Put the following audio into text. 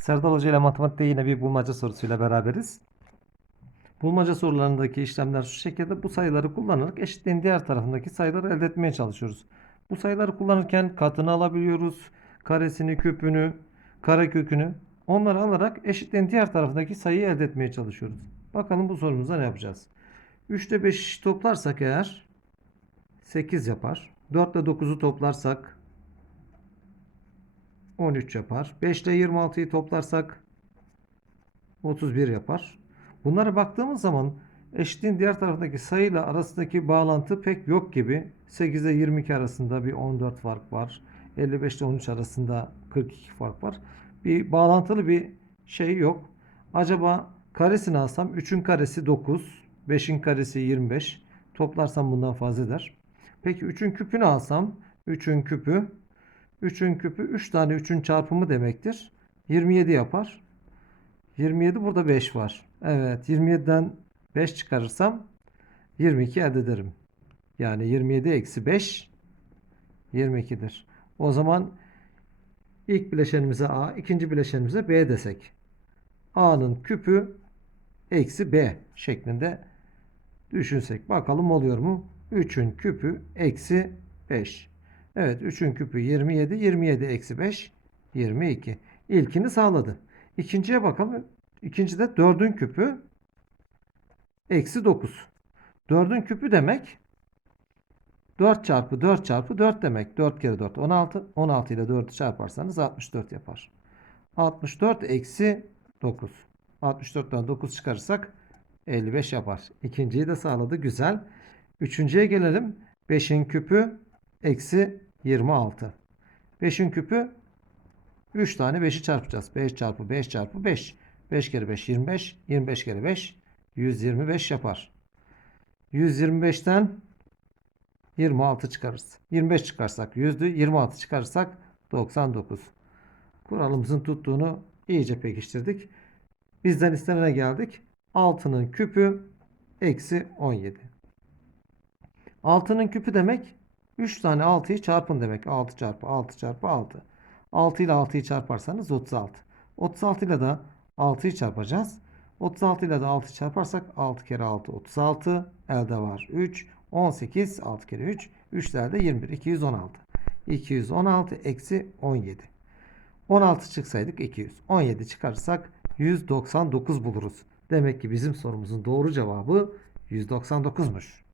Serdal Hoca ile matematikte yine bir bulmaca sorusuyla beraberiz. Bulmaca sorularındaki işlemler şu şekilde bu sayıları kullanarak eşitliğin diğer tarafındaki sayıları elde etmeye çalışıyoruz. Bu sayıları kullanırken katını alabiliyoruz. Karesini, küpünü, karekökünü onları alarak eşitliğin diğer tarafındaki sayıyı elde etmeye çalışıyoruz. Bakalım bu sorumuzda ne yapacağız? 3 ile 5 toplarsak eğer 8 yapar. 4 ile 9'u toplarsak 13 yapar. 5 ile 26'yı toplarsak 31 yapar. Bunlara baktığımız zaman eşitliğin diğer tarafındaki sayıyla arasındaki bağlantı pek yok gibi. 8 ile 22 arasında bir 14 fark var. 55 ile 13 arasında 42 fark var. Bir bağlantılı bir şey yok. Acaba karesini alsam 3'ün karesi 9, 5'in karesi 25. Toplarsam bundan fazla eder. Peki 3'ün küpünü alsam 3'ün küpü 3'ün küpü 3 tane 3'ün çarpımı demektir. 27 yapar. 27 burada 5 var. Evet 27'den 5 çıkarırsam 22 elde ederim. Yani 27 eksi 5 22'dir. O zaman ilk bileşenimize A, ikinci bileşenimize B desek. A'nın küpü eksi B şeklinde düşünsek. Bakalım oluyor mu? 3'ün küpü eksi 5. Evet 3'ün küpü 27. 27 eksi 5 22. İlkini sağladı. İkinciye bakalım. İkincide 4'ün küpü eksi 9. 4'ün küpü demek 4 çarpı 4 çarpı 4 demek. 4 kere 4 16. 16 ile 4'ü çarparsanız 64 yapar. 64 eksi 9. 64'ten 9 çıkarırsak 55 yapar. İkinciyi de sağladı. Güzel. Üçüncüye gelelim. 5'in küpü eksi 26. 5'in küpü 3 tane 5'i çarpacağız. 5 çarpı 5 çarpı 5. 5 kere 5 25. 25 kere 5 125 yapar. 125'ten 26 çıkarırız. 25 çıkarsak 100'dü. 26 çıkarırsak 99. Kuralımızın tuttuğunu iyice pekiştirdik. Bizden istenene geldik. 6'nın küpü eksi 17. 6'nın küpü demek 3 tane 6'yı çarpın demek. 6 çarpı 6 çarpı 6. 6 ile 6'yı çarparsanız 36. 36 ile de 6'yı çarpacağız. 36 ile de 6 çarparsak 6 kere 6 36. Elde var 3. 18 6 kere 3. 3 de 21. 216. 216 eksi 17. 16 çıksaydık 200. 17 çıkarırsak 199 buluruz. Demek ki bizim sorumuzun doğru cevabı 199'muş.